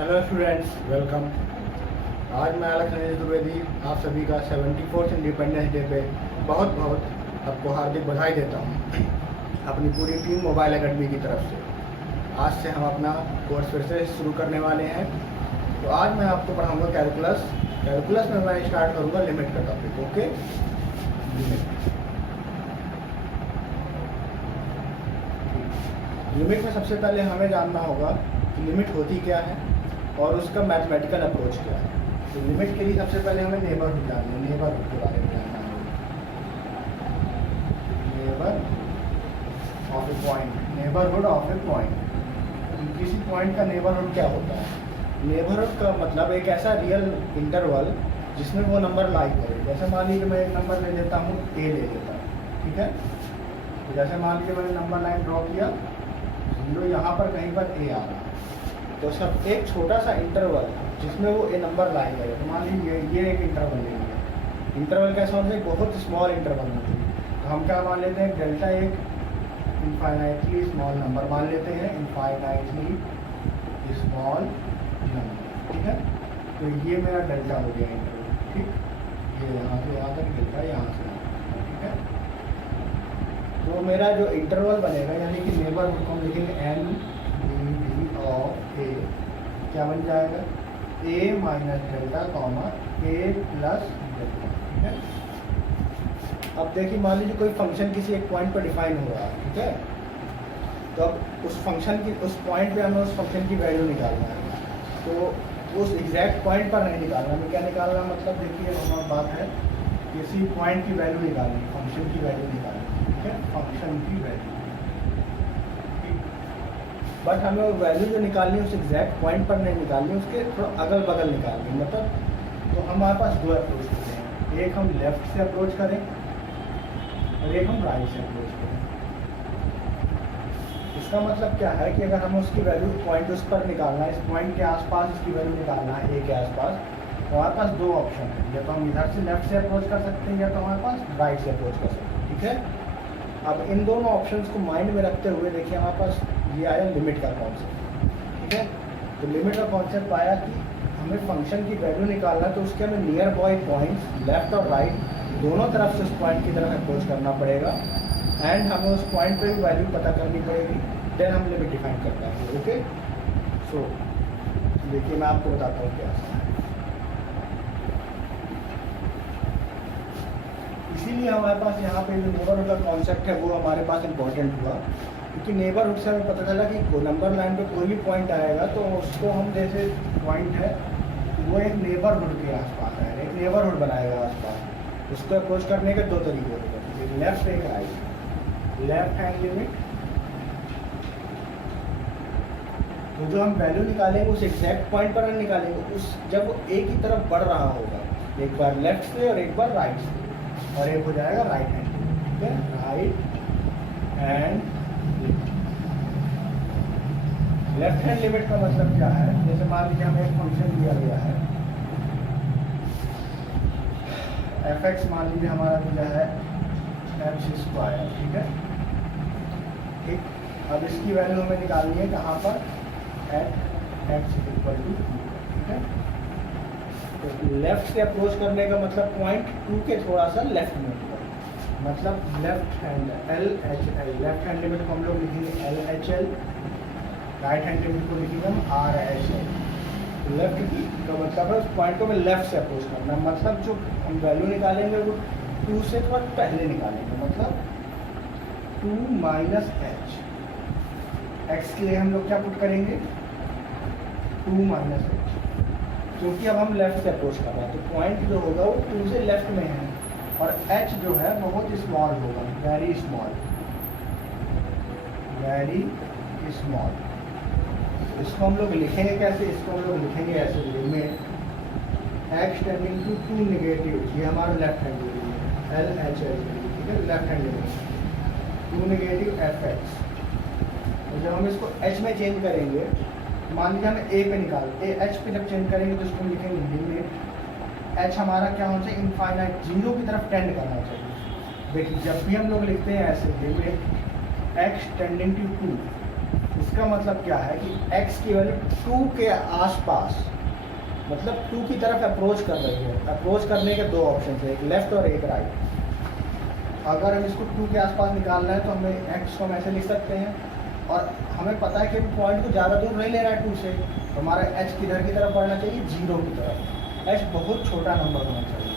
Hello students, welcome. आज मैं अलख द्विवेदी आप सभी का 74th इंडिपेंडेंस डे पे बहुत बहुत आपको हार्दिक बधाई देता हूँ अपनी पूरी टीम मोबाइल एकेडमी की तरफ से। आज से हम अपना कोर्स फिर से शुरू करने वाले हैं। तो आज मैं आपको पढ़ाऊँगा कैलकुलस में मैं स्टार्ट करूँगा लिमिट का टॉपिक। ओके, लिमिट में सबसे पहले हमें जानना होगा कि लिमिट होती क्या है और उसका मैथमेटिकल अप्रोच क्या है। तो लिमिट के लिए सबसे पहले हमें नेबरहुड जानना है, नेबरहुड के बारे में जानना है। Neighbour of A point, neighbourhood of A point. किसी पॉइंट का नेबरहुड क्या होता है? नेबरहुड का मतलब एक ऐसा रियल इंटरवल जिसमें वो नंबर लाई करे। जैसे मान लीजिए मैं एक नंबर ले लेता हूँ, ए ले लेता हूँ, ठीक है। तो जैसे मान लीजिए मैंने नंबर लाइन ड्रॉ किया, जीरो यहाँ पर कहीं पर ए आ रहा है, तो सब एक छोटा सा इंटरवल जिसमें वो ए नंबर लाई करे। तो मान लीजिए ये एक इंटरवल लेंगे। इंटरवल कैसा होता है? बहुत स्मॉल इंटरवल होती है। तो हम क्या मान लेते हैं? डेल्टा एक इनफाइनाइटली स्मॉल नंबर मान लेते हैं, इनफाइनाइटली स्मॉल नंबर, ठीक है। तो ये मेरा डेल्टा हो गया इंटरवल, ठीक। ये यहाँ से यहाँ तक डेल्टा, यहाँ से यहाँ तक, ठीक है। तो मेरा जो इंटरवल बनेगा यानी कि नेबरहुड को हम लिखेंगे एन डी ऑफ ए, क्या बन जाएगा? ए माइनस डेल्टा कॉमा ए प्लस डेल्टा, ठीक है। अब देखिए, मान लीजिए कोई फंक्शन किसी एक पॉइंट पर डिफाइन हो रहा है, ठीक है। तो अब उस फंक्शन की उस पॉइंट पे हमें उस फंक्शन की वैल्यू निकालना है। तो उस एग्जैक्ट पॉइंट पर नहीं निकालना, हमें क्या निकालना? मतलब देखिए हमारी बात है किसी पॉइंट की वैल्यू निकालनी, फंक्शन की वैल्यू निकालनी, ठीक है, फंक्शन की वैल्यू। बट हमें वो वैल्यू जो निकालनी है उस एग्जैक्ट पॉइंट पर नहीं निकालनी, उसके थोड़ा अगल बगल निकालनी। मतलब तो हमारे पास दो अप्रोच होते हैं, एक हम लेफ्ट से अप्रोच करें और एक हम राइट से अप्रोच करें। इसका मतलब क्या है कि अगर हमें उसकी वैल्यू पॉइंट उस पर निकालना है, इस पॉइंट के आसपास इसकी वैल्यू निकालना है, ए के आसपास, तो हमारे पास दो ऑप्शन है। या तो हम इधर से लेफ्ट से अप्रोच कर सकते हैं या तो हमारे पास राइट से अप्रोच कर सकते हैं, ठीक है। अब इन दोनों ऑप्शंस को माइंड में रखते हुए देखिए हमारे पास ये आया लिमिट का कॉन्सेप्ट, ठीक है। तो लिमिट का कॉन्सेप्ट आया कि हमें फंक्शन की वैल्यू निकालना है, तो उसके हमें नियर बाय पॉइंट्स लेफ्ट और राइट दोनों तरफ से उस पॉइंट की तरफ अप्रोच करना पड़ेगा एंड हमें उस पॉइंट पे भी वैल्यू पता करनी पड़ेगी, देन हम लिमिट डिफाइन कर पाएंगे। ओके, सो देखिए मैं आपको बताता हूँ क्या है। इसीलिए हमारे पास यहाँ पे जो नेबरहुड का कॉन्सेप्ट है वो हमारे पास इंपॉर्टेंट हुआ, क्योंकि नेबरहुड से हमें पता चला कि नंबर लाइन पे कोई भी पॉइंट आएगा तो उसको हम जैसे पॉइंट है वो एक नेबरहुड के आसपास है, एक नेबरहुड बनाएगा आसपास। उसको अप्रोच करने के दो तरीके होते हैं, एक लेफ्ट एक राइट। लेफ्ट हैंड लिमिट, तो जो हम वैल्यू निकालेंगे उस एग्जैक्ट पॉइंट पर नहीं निकालेंगे, उस जब वो ए की तरफ बढ़ रहा होगा, एक बार लेफ्ट से और एक बार राइट से, और एक हो जाएगा राइट हैंड, ठीक है, right hand limit. Left hand limit का मतलब क्या है? जैसे मान लीजिए हमें एक फंक्शन दिया गया है एफ एक्स, मान लीजिए हमारा दिया है एक्स स्क्वायर, ठीक है, ठीक। अब इसकी वैल्यू हमें निकालनी है कहाँ पर? एट एक्स इक्वल टू 2, ठीक है। तो लेफ्ट से अप्रोच करने का मतलब पॉइंट 2 के थोड़ा सा लेफ्ट में होगा, मतलब left hand L H L. Left hand limit को हम लोग लिखेंगे L H L, right hand limit को लिखेंगे हम आर एच एल। लेफ्ट की का मतलब है उस पॉइंट को मैं लेफ्ट से अप्रोच करना, मतलब जो हम वैल्यू निकालेंगे वो 2 से थोड़ा पहले निकालेंगे, मतलब 2 माइनस एच। एक्स के लिए हम लोग क्या पुट करेंगे? 2 माइनस एच, क्योंकि अब हम लेफ्ट से अप्रोच कर रहे हैं तो पॉइंट जो होगा वो 2 से लेफ्ट में है और h जो है बहुत स्मॉल होगा, वेरी स्मॉल, वेरी स्मॉल। इसको हम लोग लिखेंगे कैसे? इसको हम लोग लिखेंगे ऐसे, limit x tending to 2 negative, ये हमारा लेफ्ट हैंड लिमिट है, एल एच एल, ठीक है, left hand limit 2 negative F X. तो जब हम इसको h में चेंज करेंगे, मान लीजिए हमें a पे निकाल, एच पे जब चेंज करेंगे तो इसको लिखेंगे लिमिट h हमारा क्या होना चाहिए? इनफाइनाइट, जीरो की तरफ टेंड करना चाहिए। देखिए जब भी हम लोग लिखते हैं ऐसे लिमिट x टेंडिंग टू 2, इसका मतलब क्या है कि x की वैल्यू 2 के आसपास, मतलब 2 की तरफ अप्रोच कर रही है। अप्रोच करने के दो ऑप्शन है, एक लेफ्ट और एक राइट। अगर हम इसको 2 के आसपास निकालना है तो हमें x को हम ऐसे लिख सकते हैं, और हमें पता है कि पॉइंट को ज़्यादा दूर नहीं ले रहा है 2 से, तो हमारा h किधर की तरफ बढ़ना चाहिए, 0 की तरफ। h बहुत छोटा नंबर होना चाहिए।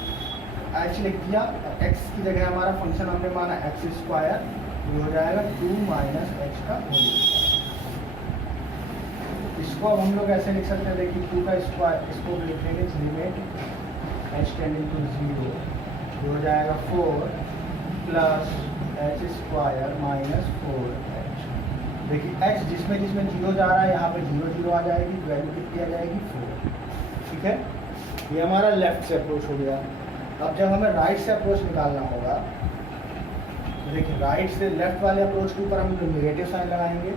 h लिख दिया, x की जगह हमारा फंक्शन हमने माना x स्क्वायर, ये हो जाएगा 2 माइनस एच का होल स्क्वायर। इसको अब हम लोग ऐसे लिख सकते हैं, देखिए 2 का स्क्वायर, इसको लिखेंगे लिमिट h टेंडिंग टू 0, ये हो जाएगा 4 plus H square minus 4h। देखिए h जिसमें जिसमें 0 जा रहा है, यहाँ पे 0 0 आ जाएगी, वैल्यू कितनी आ जाएगी 4। ठीक है, ये हमारा लेफ्ट से अप्रोच हो गया। अब जब हमें राइट से अप्रोच निकालना होगा, देखिए राइट से लेफ्ट वाले अप्रोच के ऊपर हम नेगेटिव साइन लगाएंगे।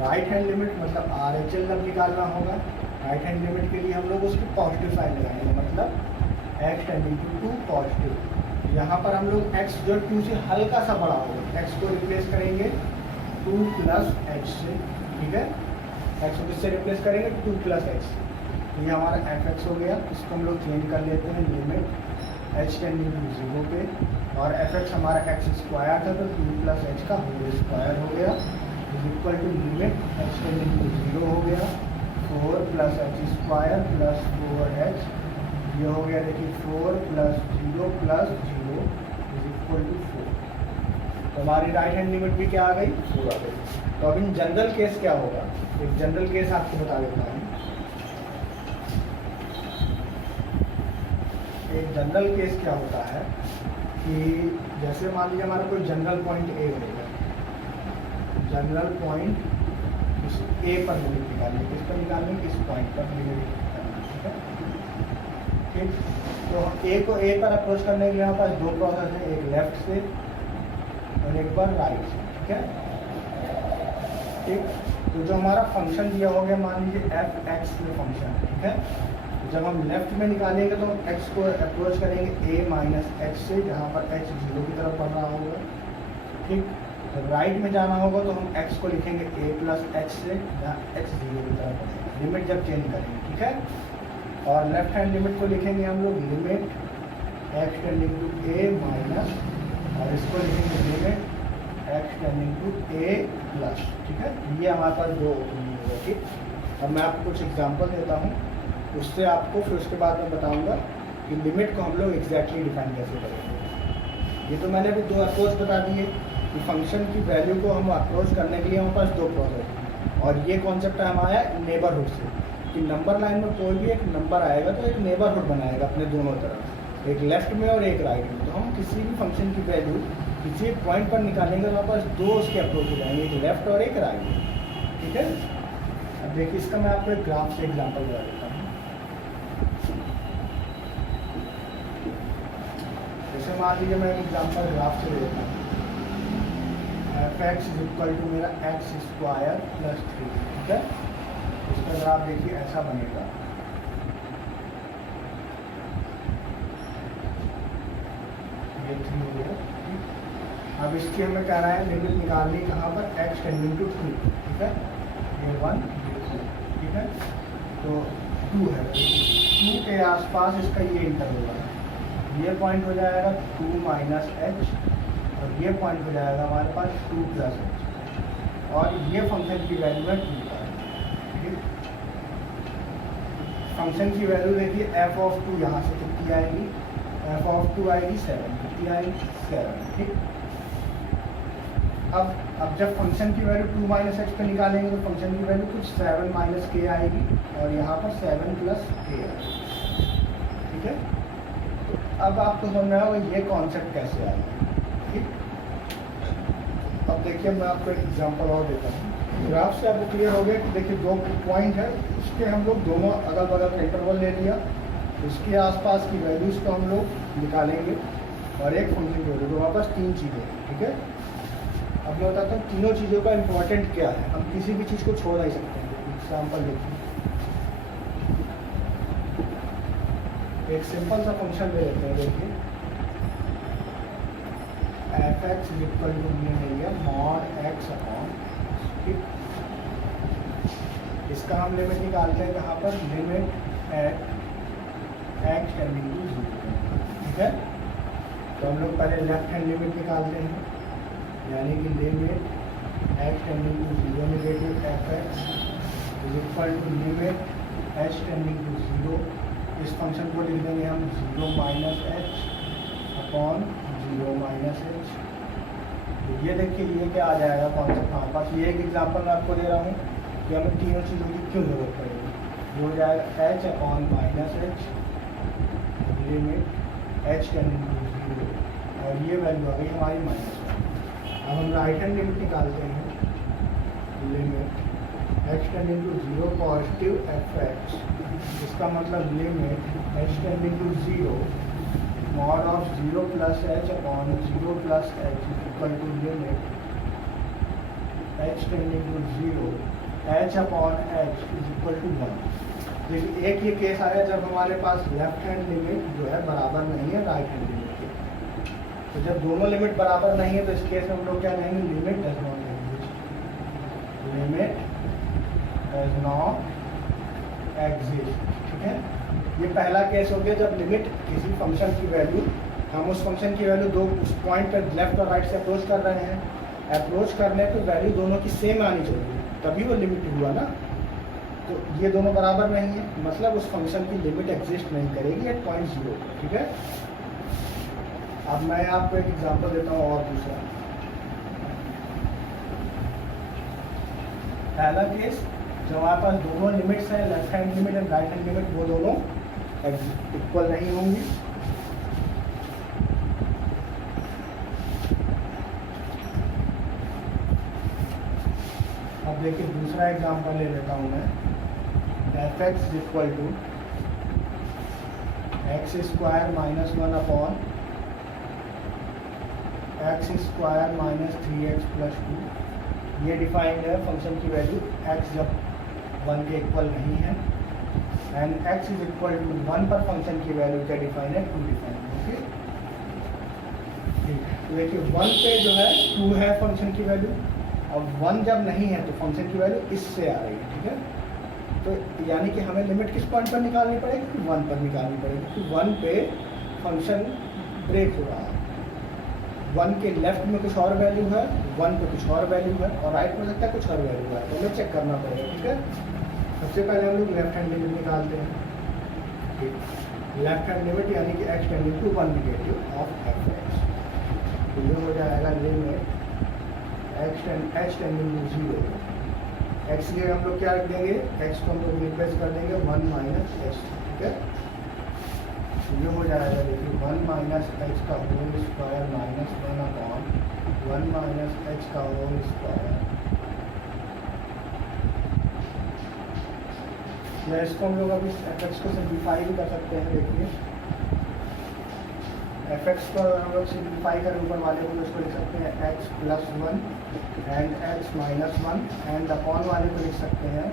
राइट हैंड लिमिट मतलब RHL जब निकालना होगा, राइट हैंड लिमिट के लिए हम लोग उसकी पॉजिटिव साइन लगाएंगे, मतलब x टेंडिंग टू 2 पॉजिटिव। यहाँ पर हम लोग x जो 2 से हल्का सा बड़ा होगा, x को रिप्लेस करेंगे 2 प्लस एच से। ठीक है, x को किससे रिप्लेस करेंगे, 2 प्लस एच। ये हमारा fx हो गया। इसको हम लोग चेंज कर लेते हैं लिमिट h टेंडिंग टू 0 पे, और fx हमारा x स्क्वायर था तो 2 प्लस एच का होल स्क्वायर हो गया, is equal to limit h tending to 0 हो गया 4 plus H square plus 4h। ये हो गया देखिए 4 plus 0 plus 0 is equal to 4। तो हमारी राइट हैंड लिमिट भी क्या आ गई, 4 आ गई। तो अब इन जनरल केस क्या होगा, एक जनरल केस आपको बता देता हूँ। एक जनरल केस क्या होता है कि जैसे मान लीजिए हमारा कोई जनरल पॉइंट ए होगा, जनरल पॉइंट इस ए पर लिमिट निकालनी, किस पर निकालनी, इस पॉइंट पर लिमिट निकालनी। ठीक है, ठीक। तो ए को ए पर अप्रोच करने के लिए हमारे पास दो प्रोसेस है, एक लेफ्ट से और एक बार राइट से। ठीक है, ठीक। तो जो हमारा फंक्शन दिया हो गया, मान लीजिए एफ एक्स में फंक्शन। ठीक है, जब हम लेफ्ट में निकालेंगे तो हम x को अप्रोच करेंगे a माइनस एच से, जहाँ पर h 0 की तरफ बढ़ रहा होगा। ठीक, तो राइट में जाना होगा तो हम x को लिखेंगे a प्लस एच से, जहाँ h 0 की तरफ बढ़ेगा, लिमिट जब चेंज करेंगे। ठीक है, और लेफ्ट हैंड लिमिट को लिखेंगे हम लोग limit x tending to a minus, और इसको लिखेंगे limit x tending to a plus. ठीक है, ये हमारे पास दो ओपनिंग होगा। ठीक, अब मैं आपको कुछ एग्जाम्पल देता हूँ, उससे आपको फिर उसके बाद मैं बताऊंगा कि लिमिट को हम लोग एग्जैक्टली डिफाइन कैसे करेंगे। ये तो मैंने अभी दो अप्रोच बता दिए कि फंक्शन की वैल्यू को हम अप्रोच करने के लिए हमारे पास दो प्रोसेस है, और ये कॉन्सेप्ट है हमारा नेबरहुड से, कि नंबर लाइन में कोई भी एक नंबर आएगा तो एक नेबरहुड बनाएगा अपने दोनों तरफ, एक लेफ्ट में और एक राइट में। तो हम किसी भी फंक्शन की वैल्यू किसी एक पॉइंट पर निकालेंगे तो हमारे पास दो उसके अप्रोच हो जाएंगे, एक लेफ्ट और एक राइट। ठीक है, अब देखिए इसका मैं आपको एक ग्राफ से एग्जाम्पल बता देता हूँ। जैसे मान लीजिए मैं एक एग्जाम्पल ग्राफ से ले लेता हूँ, f(x) इज इक्वल टू मेरा x स्क्वायर प्लस 3। ठीक है, इसका ग्राफ देखिए ऐसा बनेगा। ये 3 हो गया। अब इसकी हमें क्या है, लिमिट निकालनी कहाँ पर, x टेंडिंग टू 2। ठीक है, ये 1 ये 2। ठीक है, तो 2 है, 2 के आसपास इसका ये इंटरवल है। ये पॉइंट हो जाएगा 2 माइनस एच, और ये पॉइंट हो जाएगा हमारे पास 2 प्लस एच, और ये फंक्शन की वैल्यू है 2 का। ठीक, फंक्शन की वैल्यू देखिए एफ ऑफ 2 यहाँ से कितनी आएगी, एफ ऑफ 2 आएगी 7, कितनी आएगी 7। ठीक, अब जब फंक्शन की वैल्यू 2 माइनस एच पे निकालेंगे तो फंक्शन की वैल्यू कुछ 7 माइनस के आएगी, और यहाँ पर 7 प्लस के आएगी। ठीक है, अब आपको समझ में आएगा ये कॉन्सेप्ट कैसे आएगा। ठीक, अब देखिए मैं आपको एक एग्जांपल और देता हूँ। ग्राफ से आपको क्लियर हो गया कि देखिए दो पॉइंट है, उसके हम लोग दोनों अगल बगल का इंटरवल ले लिया, उसके आसपास की वैल्यूज़ को हम लोग निकालेंगे, और एक फंक्शन की वैल्यू, तो हमारे पास 3 चीज़ें। ठीक है, अब मैं बताता हूँ तीनों चीज़ों का इम्पोर्टेंट क्या है, हम किसी भी चीज़ को छोड़ नहीं सकते हैं। एग्जाम्पल देखिए, एक सिंपल सा फंक्शन ले लेते हैं। देखिए F X is equal to हमने ले लिया मॉड एक्स अपॉन। ठीक, इसका हम लिमिट निकालते हैं कहाँ पर, limit at x tending to 0, ठीक है। तो हम लोग पहले लेफ्ट हैंड लिमिट निकालते हैं, यानी कि limit x tending to 0 negative fx is equal to limit h tending to 0, इस फंक्शन को लिख देंगे हम 0 minus H upon 0 minus H. तो ये देखिए ये क्या आ जाएगा कॉन्सेप्ट हमारे पास। ये एक एग्जांपल मैं आपको दे रहा हूँ कि हमें तीनों चीज़ों की क्यों जरूरत पड़ेगी। ये हो जाएगा h upon minus H limit h tending to 0, और ये वैल्यू आ गई हमारी -1। अब हम राइट हैंड लिमिट निकालते हैं, limit h tending to 0 positive fx, इसका मतलब limit h tending to 0 mod of 0 plus H upon 0 plus H equal to limit h tending to 0 h upon H is equal to 1। देखिए एक ये case आया जब हमारे पास लेफ्ट हैंड लिमिट जो है बराबर नहीं है राइट हैंड लिमिट के। तो जब दोनों लिमिट बराबर नहीं है तो इस केस में हम लोग क्या कहेंगे, limit does not exist, limit does not exist, ठीक है। ये पहला केस हो गया जब लिमिट किसी फंक्शन की वैल्यू, हम उस फंक्शन की वैल्यू दो उस पॉइंट पर लेफ्ट और राइट से अप्रोच कर रहे हैं, अप्रोच करने पर वैल्यू दोनों की सेम आनी चाहिए तभी वो लिमिट हुआ ना। तो ये दोनों बराबर नहीं है, मतलब उस फंक्शन की लिमिट एग्जिस्ट नहीं करेगी एट पॉइंट 0, ठीक है। अब मैं आपको एक एग्जांपल देता हूँ और दूसरा। पहला केस जो हमारे पास दोनों लिमिट्स हैं, left hand limit and right hand limit, वो दोनों इक्वल नहीं होंगी। अब देखिए दूसरा एग्जांपल ले लेता हूँ मैं, fx is equal to X square minus 1 upon X square minus 3x plus 2। ये डिफाइंड है फंक्शन की वैल्यू x जब 1 के इक्वल नहीं है, and x is equal to 1 पर फंक्शन की वैल्यू क्या डिफाइन है, 2 डिफाइन है, ओके। ठीक है, तो देखिए 1 पे जो है 2 है फंक्शन की वैल्यू, अब 1 जब नहीं है तो फंक्शन की वैल्यू इससे आ रही है, ठीक है। तो यानी कि हमें लिमिट किस पॉइंट पर निकालनी पड़ेगी, 1 पर निकालनी पड़ेगी, क्योंकि 1 पे फंक्शन ब्रेक हो रहा है। 1 के लेफ्ट में कुछ और वैल्यू है, 1 पे कुछ और वैल्यू है, और राइट में लगता है कुछ और वैल्यू है, तो हमें चेक करना पड़ेगा, ठीक है। सबसे पहले हम लोग लेफ्ट हैंड लिमिट निकालते हैं, ठीक। लेफ्ट हैंड लिमिट यानी कि x tending to 1 negative of fx, तो ये हो जाएगा limit h tending to 0, x के हम लोग क्या रख देंगे, x को हम लोग रिप्लेस कर देंगे 1 माइनस h, ठीक है। तो ये हो जाएगा देखिए 1 माइनस h का whole square minus 1 upon 1 minus h का होल स्क्वायर। या इसको हम लोग अभी fx को सिंप्लीफाई भी कर सकते हैं। देखिए fx को हम लोग सिंप्लीफाई कर ऊपर वाले को इसको लिख सकते हैं x plus 1 and x minus 1, and upon वाले को लिख सकते हैं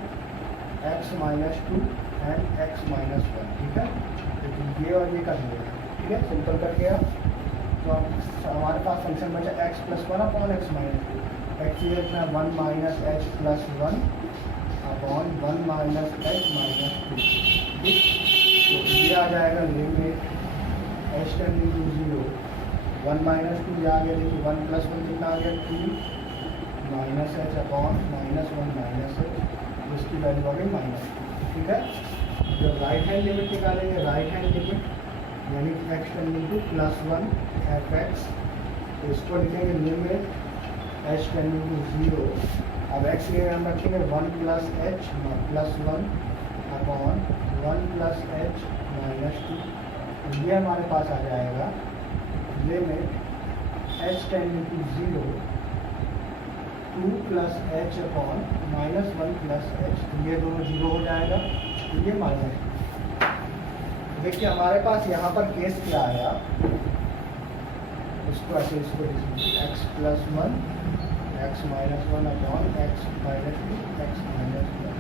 x minus 2 and x minus 1, ठीक है। तो ये और ये कर दिया, ठीक है, सिंपल करके आप तो हमारे पास फंक्शन बचा x plus 1 upon x minus 2, x ये इतना 1 minus h plus 1 upon 1 minus h minus 2, ठीक। तो ये आ जाएगा limit h tending to 0 1 minus 2, आ गया देखिए 1 प्लस 1 कितना आ गया 2 minus h upon minus 1 minus h, इसकी वैल्यू आ गई -2, ठीक है। जब राइट हैंड लिमिट निकालेंगे, राइट हैंड लिमिट यानी x tending two plus 1 fx, तो इसको लिखेंगे लिमिट h टेंडिंग टू 0, अब x के हम रखेंगे 1 plus h plus 1 upon 1 plus h minus 2, ये हमारे पास आ जाएगा limit h tending to 0 2 plus h upon minus 1 plus h, ये दोनों 0 हो जाएगा, तो ये माइनस। देखिए हमारे पास यहाँ पर केस क्या आया, इसको ऐसे इसको x plus 1 x minus 1 upon x minus 2 x minus 1,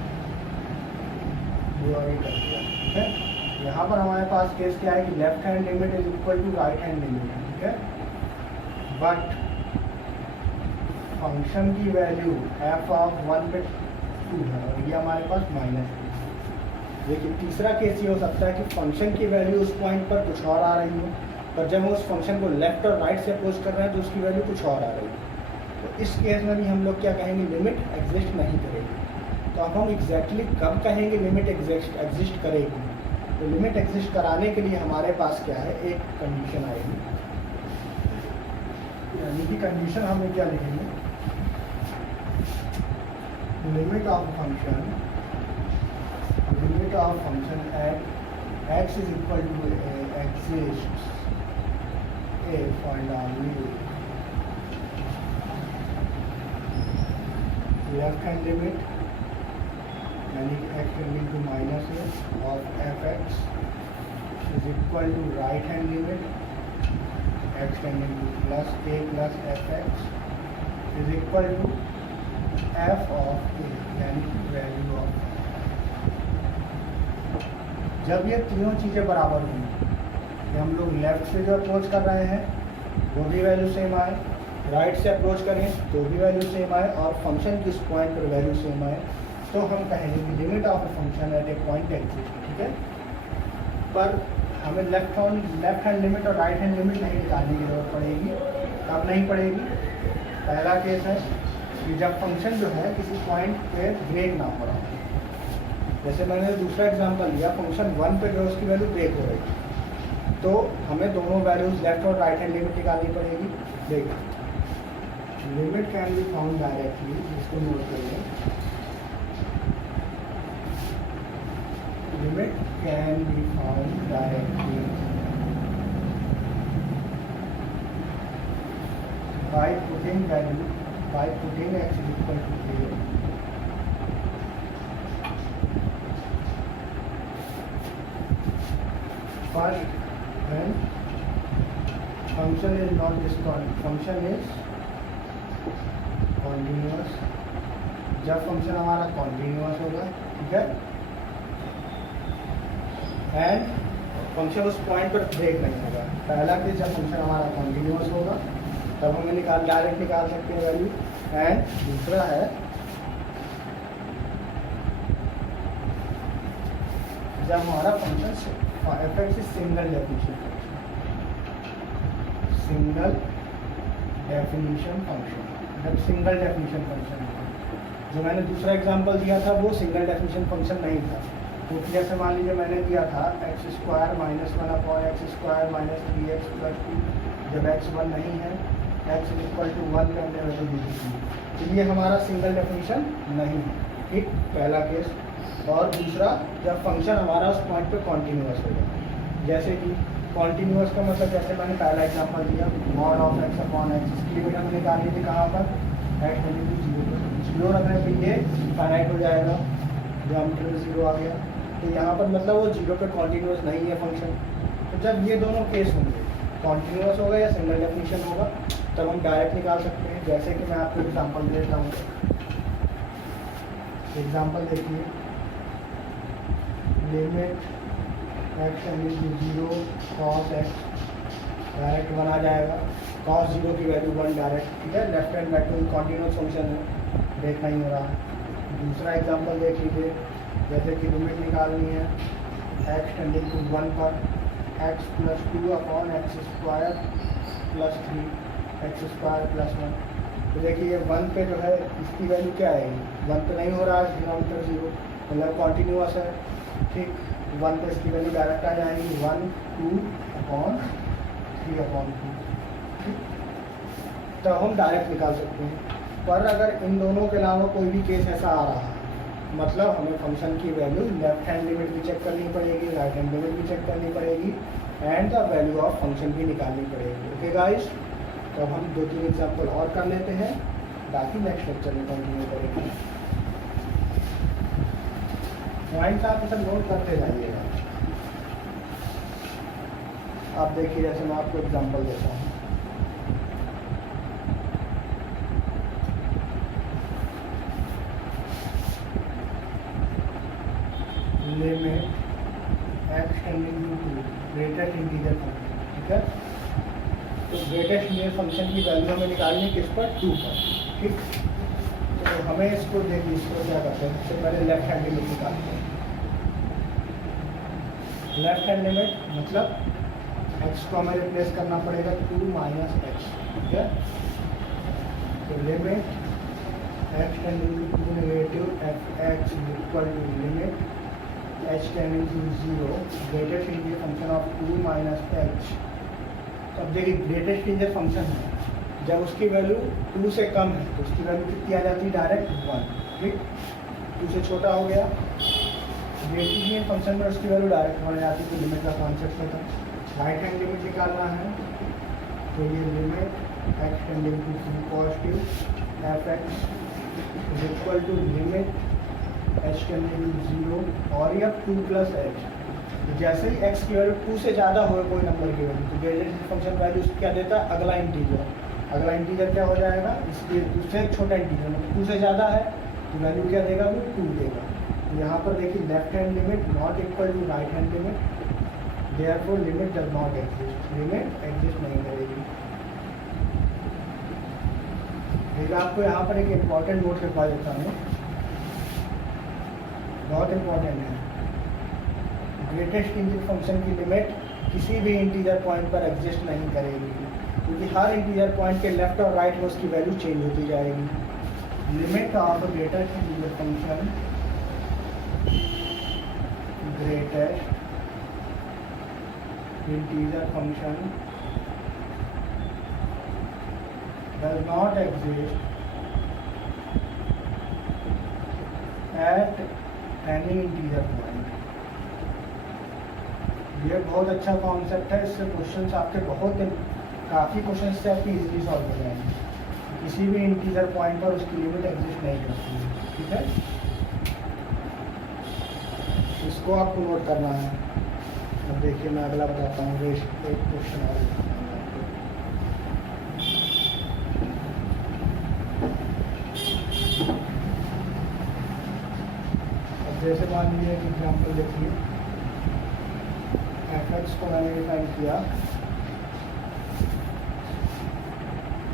ये और ये कर दिया, ठीक है। यहाँ पर हमारे पास केस क्या है कि left hand limit is equal to right hand limit, ठीक है। बट फंक्शन की वैल्यू f ऑफ 1 पे -2 है और ये हमारे पास -2। लेकिन तीसरा केस ये हो सकता है कि फंक्शन की वैल्यू उस पॉइंट पर कुछ और आ रही हो, पर जब हम उस फंक्शन को लेफ्ट और राइट से अप्रोच कर रहे हैं तो उसकी वैल्यू कुछ और आ रही है। तो इस केस में भी हम लोग क्या कहेंगे, लिमिट एग्जिस्ट नहीं करेगी। तो अब हम एग्जैक्टली कब कहेंगे लिमिट एग्जिस्ट करेगी? तो लिमिट एग्जिस्ट कराने के लिए हमारे पास क्या है, एक कंडीशन आएगी, यानी कि कंडीशन हमें क्या लिखेंगे, limit of function at x is equal to exists if and only left hand limit यानी कि x tending to minus a of fx is equal to right hand limit x tending two plus a plus fx is equal to f of a यानी कि value of. जब ये तीनों चीज़ें बराबर होंगी, हम लोग लेफ्ट से जो अप्रोच कर रहे हैं वो भी वैल्यू सेम आए, राइट से अप्रोच करें तो भी वैल्यू सेम आए, और फंक्शन किस पॉइंट पर वैल्यू सेम आए, तो हम कहेंगे कि limit of a function at A point exist. ठीक है, पर हमें लेफ्ट हैंड लिमिट और राइट हैंड लिमिट नहीं निकालने की जरूरत पड़ेगी। कब नहीं पड़ेगी? पहला केस है कि जब फंक्शन जो है किसी पॉइंट पे ब्रेक ना हो रहा हो। जैसे मैंने दूसरा एग्जांपल लिया, फंक्शन 1 पे जो उसकी वैल्यू ब्रेक हो रही है, तो हमें दोनों वैल्यूज लेफ्ट और राइट हैंड लिमिट निकालनी पड़ेगी। देखिए, limit can be found directly, इसको नोट करिए, limit can be found directly by putting x is equal to a first when function is not discontinuous, function is continuous, जब function हमारा continuous होगा, ठीक है, एंड फंक्शन उस point पर break नहीं होगा। पहला केस जब फंक्शन हमारा कॉन्टिन्यूअस होगा तब हमें डायरेक्ट निकाल सकते हैं वैल्यू, एंड दूसरा है जब हमारा function fx is single definition function, जब सिंगल डेफिनेशन फंक्शन। जो मैंने दूसरा एग्जांपल दिया था वो सिंगल डेफिनेशन फंक्शन नहीं था, तो जैसे मान लीजिए मैंने दिया था x² -1 अपॉन x² -3x + 2, जब x 1 नहीं है, x is equal to 1 का हमने वैल्यू दी थी, तो ये हमारा सिंगल डेफिनेशन नहीं है। ठीक, पहला केस। और दूसरा, जब फंक्शन हमारा उस पॉइंट पे कॉन्टिन्यूअस होगा, जैसे कि कॉन्टिन्यूअस का मतलब जैसे मैंने पहला एग्जांपल दिया, mod of x upon x, इसकी लिमिट हमें निकालनी थी कहाँ पर, x टेंडिंग टू 0 रखने पर ये फाइनाइट हो जाएगा, ज्योमेट्री में 0 आ गया, तो यहाँ पर मतलब वो 0 पे कॉन्टिन्यूअस नहीं है फंक्शन। तो जब ये दोनों केस होंगे, कॉन्टिन्यूअस होगा या सिंगल डेफिनेशन होगा, तब हम डायरेक्ट निकाल सकते हैं। जैसे कि मैं आपको एग्जांपल देता हूँ, एग्जांपल देखिए, limit x tending to 0 cos x, direct 1 आ जाएगा, cos 0 की वैल्यू 1 डायरेक्ट, ठीक है, left hand value continuous function है, ब्रेक नहीं हो रहा। दूसरा एग्जांपल देख लीजिए, जैसे कि लिमिट निकालनी है x टेंडिंग टू 1 पर x + 2 अपॉन x² + 3 x² + 1, तो देखिए 1 पे जो है इसकी वैल्यू क्या आएगी, 1 पे नहीं हो रहा है, डिनोमिनेटर 0, मतलब कॉन्टिन्यूअस है। ठीक, 1 पे इसकी वैल्यू डायरेक्ट आ जाएगी 1 2 अपॉन 3 अपॉन 2, ठीक, तो हम डायरेक्ट निकाल सकते हैं। पर अगर इन दोनों के अलावा कोई भी केस ऐसा आ रहा है, मतलब हमें फंक्शन की वैल्यू लेफ्ट हैंड लिमिट भी चेक करनी पड़ेगी, राइट हैंड लिमिट भी चेक करनी पड़ेगी, and the value of function भी निकालनी पड़ेगी। ओके गाइस, तो अब हम 2-3 एग्जाम्पल और कर लेते हैं, बाकी नेक्स्ट लेक्चर में कंटिन्यू करेंगे। पॉइंट्स आप सब नोट करते जाइएगा। आप देखिए, जैसे मैं आपको एग्जांपल देता हूँ, limit x tending to 2 greatest integer function, ठीक है, तो ग्रेटेस्ट इंटीजर फंक्शन की वैल्यू हमें निकालनी है किस पर, 2 पर। ठीक, तो तो हमें इसको देखिए, इसको क्या करते हैं, सबसे पहले लेफ्ट हैंड लिमिट निकालते हैं। लेफ्ट हैंड लिमिट मतलब एक्स को हमें रिप्लेस करना पड़ेगा 2 माइनस एक्स, ठीक है। तो limit X tending to negative F X equal to limit H tending to 0 greatest integer function of 2 minus X. तो अब देखिए ग्रेटेस्ट इंटीजर फंक्शन है, जब उसकी वैल्यू 2 से कम है तो उसकी वैल्यू कितनी आ जाती है, डायरेक्ट 1, ठीक। 2 से छोटा हो गया ग्रेटेस्ट फंक्शन में उसकी वैल्यू डायरेक्ट होने जाती है, तो लिमिट का कॉन्सेप्ट होता है। राइट हैंड लिमिट निकालना है तो ये limit X tending to C positive F X is equal to limit H tending to 0 और या 2 प्लस एच। जैसे ही एक्स की वैल्यू 2 से ज़्यादा हो कोई नंबर की वैल्यू, तो ग्रेटेस्ट फंक्शन वैल्यू क्या देता है, अगला इंटीजर। अगला इंटीजर क्या हो जाएगा, इसके उससे एक छोटा इंटीजर, मतलब 2 से ज़्यादा है तो वैल्यू क्या देगा, वो 2 देगा। तो यहाँ पर देखिए left hand limit not equal to right hand limit, therefore limit does not exist, limit exist नहीं करेगी। देखिए आपको यहाँ पर एक इम्पॉर्टेंट नोट लिखवा देता हूँ, बहुत इम्पॉर्टेंट है। ग्रेटेस्ट इंटीजर फंक्शन की लिमिट किसी भी इंटीजर पॉइंट पर एग्जिस्ट नहीं करेगी, क्योंकि हर इंटीजर पॉइंट के लेफ्ट और राइट में उसकी वैल्यू चेंज होती जाएगी। Limit of greatest integer function, greatest integer function does not exist at any integer point। ये बहुत अच्छा कॉन्सेप्ट है, इससे क्वेश्चंस आपके काफ़ी क्वेश्चन से आपकी इजीली सॉल्व हो जाएंगे। किसी भी इंटीजर पॉइंट पर उसकी लिमिट एग्जिस्ट नहीं करती है, ठीक है। इसको आपको नोट करना है। अब देखिए मैं अगला बताता हूँ, एक क्वेश्चन और अब जैसे मान लीजिए एक एग्जाम्पल देखिए, एफ एक्स को मैंने डिफाइन किया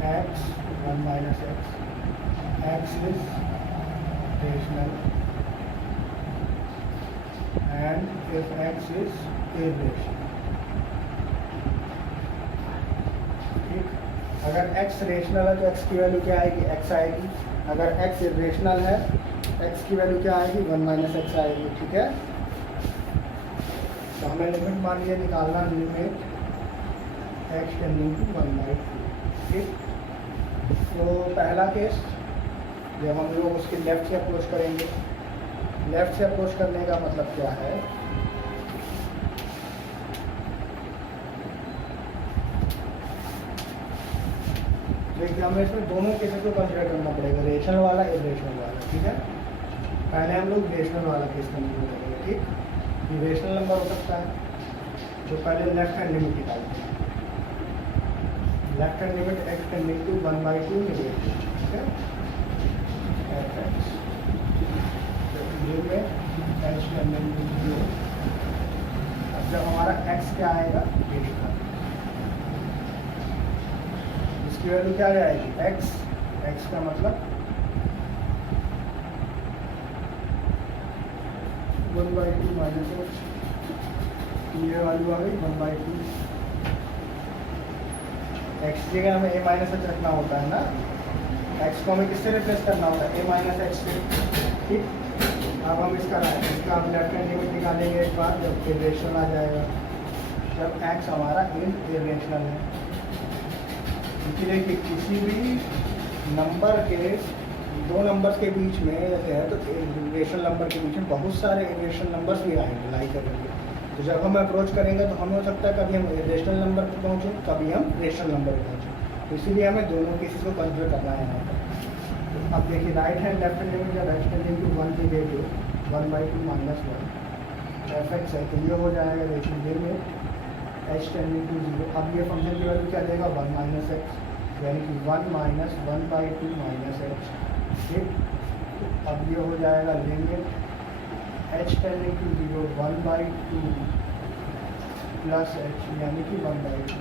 x 1 minus x is rational and if x is irrational, ठीक। अगर x रेशनल है तो x की वैल्यू क्या आएगी, x आएगी। अगर x इर्रेशनल है x की वैल्यू क्या आएगी, 1 माइनस एक्स आएगी, ठीक है। तो हमें लिमिट मान लिया निकालना, लिमिट x टेंडिंग टू 1/2, ठीक। तो पहला केस जब हम लोग उसके लेफ्ट से अप्रोच करेंगे, लेफ्ट से अप्रोच करने का मतलब क्या है, देखिए हमें इसमें दोनों केसेस को कंसिडर करना पड़ेगा, रेशनल वाला इरेशनल वाला, ठीक है। पहले हम लोग रेशनल वाला केस कंसिडर करेंगे, ठीक। ये रेशनल नंबर हो सकता है, तो पहले लेफ्ट हैंड लिमिट निकालते हैं। Left hand limit X tending to 1/2 negative, ठीक है, F X limit H tending to 0। अब जब हमारा एक्स क्या आएगा, रेशनल, इसकी वैल्यू क्या आ जाएगी, एक्स का मतलब 1/2 माइनस एक्स, ये वैल्यू आ गई 1/2। एक्स की जगह हमें a माइनस एच रखना होता है ना, एक्स को हमें किससे रिप्लेस करना होता है, a माइनस एक्स से, ठीक। अब हम इसका हम लेफ्ट हैंड लिमिट निकालेंगे एक बार, जब इरेशनल आ जाएगा, जब एक्स हमारा इरेशनल है। क्योंकि देखिए किसी भी नंबर के दो नंबर्स के बीच में जैसे है तो रेशनल नंबर के बीच में बहुत सारे इरेशनल नंबर्स भी आएंगे, लाई करेंगे। तो जब हम अप्रोच करेंगे तो हमें हो सकता है कभी हम रेशनल नंबर पर पहुँचें, कभी हम रेशनल नंबर पर पहुँचें, तो इसीलिए हमें दोनों केसेस को कंसिडर करना है यहाँ पर। तो अब देखिए right hand left hand limit जब x tending to 1 negative 1/2 minus 1 f x है, तो ये हो जाएगा देखिए लिमिट एच टेंडिंग टू 0। अब ये फंक्शन की वैल्यू क्या देगा, 1 माइनस एक्स, यानी कि 1 माइनस 1/2 माइनस एक्स, ठीक। तो अब ये हो जाएगा limit H tending to 0 1/2 plus H, यानी कि 1/2।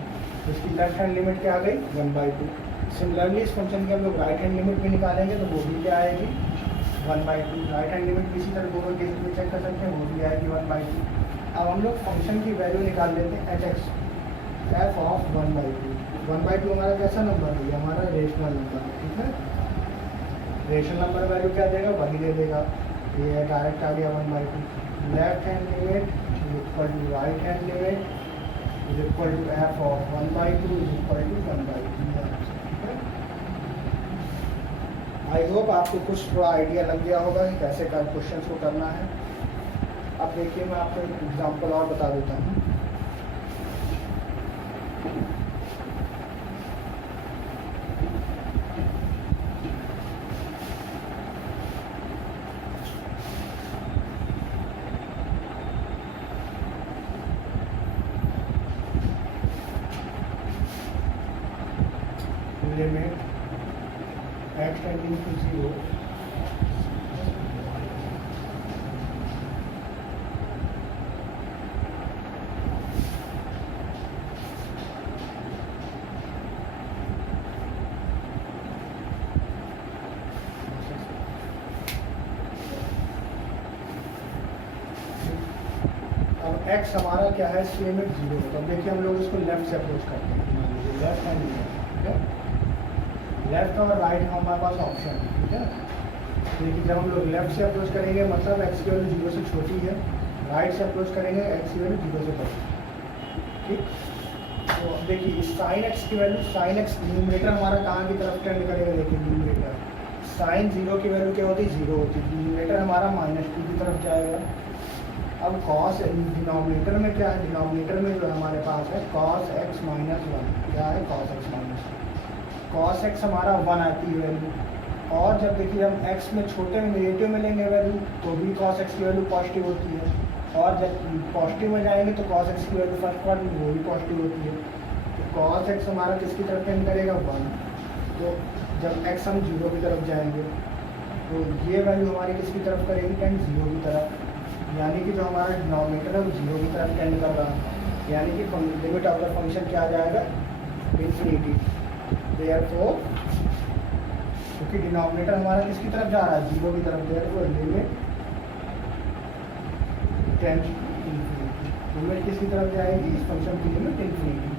तो इसकी लेफ्ट हैंड लिमिट क्या आ गई, 1/2। सिमिलरली इस फंक्शन की हम लोग राइट हैंड लिमिट भी निकालेंगे तो वो भी क्या आएगी 1/2। राइट हैंड लिमिट भी इसी तरह दोनों केसेस में चेक कर सकते हैं, वो भी आएगी 1/2। अब हम लोग फंक्शन की वैल्यू निकाल लेते हैं एच एक्स एफ ऑफ 1/2। 1/2 हमारा कैसा नंबर है, ये हमारा रेशनल नंबर है, ठीक है। रेशनल नंबर वैल्यू क्या देगा, वही दे देगा, ये डायरेक्ट आ गया 1/2। Left hand limit equal to right hand limit is equal to F of 1/2 is equal to 1/2। I hope आपको कुछ थोड़ा आइडिया लग गया होगा कि कैसे क्वेश्चन को करना है। अब देखिए मैं आपको एक एग्जांपल और बता देता हूँ। लिमिट x टेंडिंग टू 0 अब x हमारा क्या है, इसकी लिमिट 0 है। तो अब देखिए हम लोग इसको लेफ्ट से अप्रोच करते हैं, मान लीजिए लेफ्ट हैंड लिमिट, ठीक है। लेफ्ट और राइट हमारे पास ऑप्शन है, ठीक है। देखिए जब हम लोग लेफ्ट से अप्रोच करेंगे मतलब x की वैल्यू 0 से छोटी है, राइट से अप्रोच करेंगे x की वैल्यू 0 से बड़ी, ठीक। तो अब देखिए साइन x की वैल्यू, साइन x न्यूमरेटर हमारा कहाँ की तरफ टेंड करेगा, देखिए न्यूमरेटर साइन 0 की वैल्यू क्या होती है, 0 होती है, न्यूमरेटर हमारा -2 की तरफ जाएगा। अब कॉस डिनोमिनेटर में क्या है, डिनोमिनेटर में जो हमारे पास है cos x - 1, क्या है cos x - 1, cos x हमारा 1 आती है वैल्यू। और जब देखिए हम x में छोटे में नेगेटिव में लेंगे वैल्यू तो भी cos x की वैल्यू पॉजिटिव होती है, और जब पॉजिटिव में जाएंगे तो cos x की वैल्यू फर्स्ट पार्ट में वो भी पॉजिटिव होती है। तो cos x हमारा किसकी तरफ टेंड करेगा, 1। तो जब x हम 0 की तरफ जाएंगे तो ये वैल्यू हमारी किसकी तरफ करेगी, टेंड 0 की तरफ, यानी कि जो हमारा डिनोमिनेटर है वो 0 की तरफ टेंड कर रहा है, यानी कि लिमिट ऑफ द फंक्शन क्या आ जाएगा, इन्फिनिटी। देयरफॉर क्योंकि डिनोमिनेटर हमारा किसकी तरफ जा रहा है, 0 की तरफ, therefore limit tend infinity. Limit किसकी तरफ जाएगी, इस फंक्शन की लिमिट इन्फिनिटी,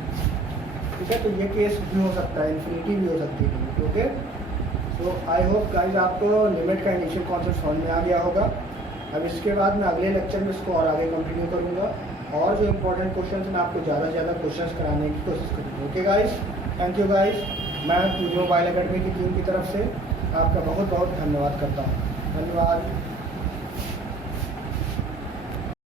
ठीक है। तो ये केस भी हो सकता है, इन्फिनिटी भी हो सकती है limit, okay. So I hope guys आपको लिमिट का इनिशियल कॉन्सेप्ट समझ में आ गया होगा। अब इसके बाद मैं अगले लेक्चर में इसको और आगे कंटिन्यू करूँगा, और जो इंपॉर्टेंट क्वेश्चन है मैं आपको ज़्यादा से ज़्यादा क्वेश्चंस कराने की कोशिश करूँगा, okay guys. Thank you guys, मैं पूजो मोबाइल अकेडमी की टीम की तरफ से आपका बहुत बहुत धन्यवाद करता हूँ, धन्यवाद।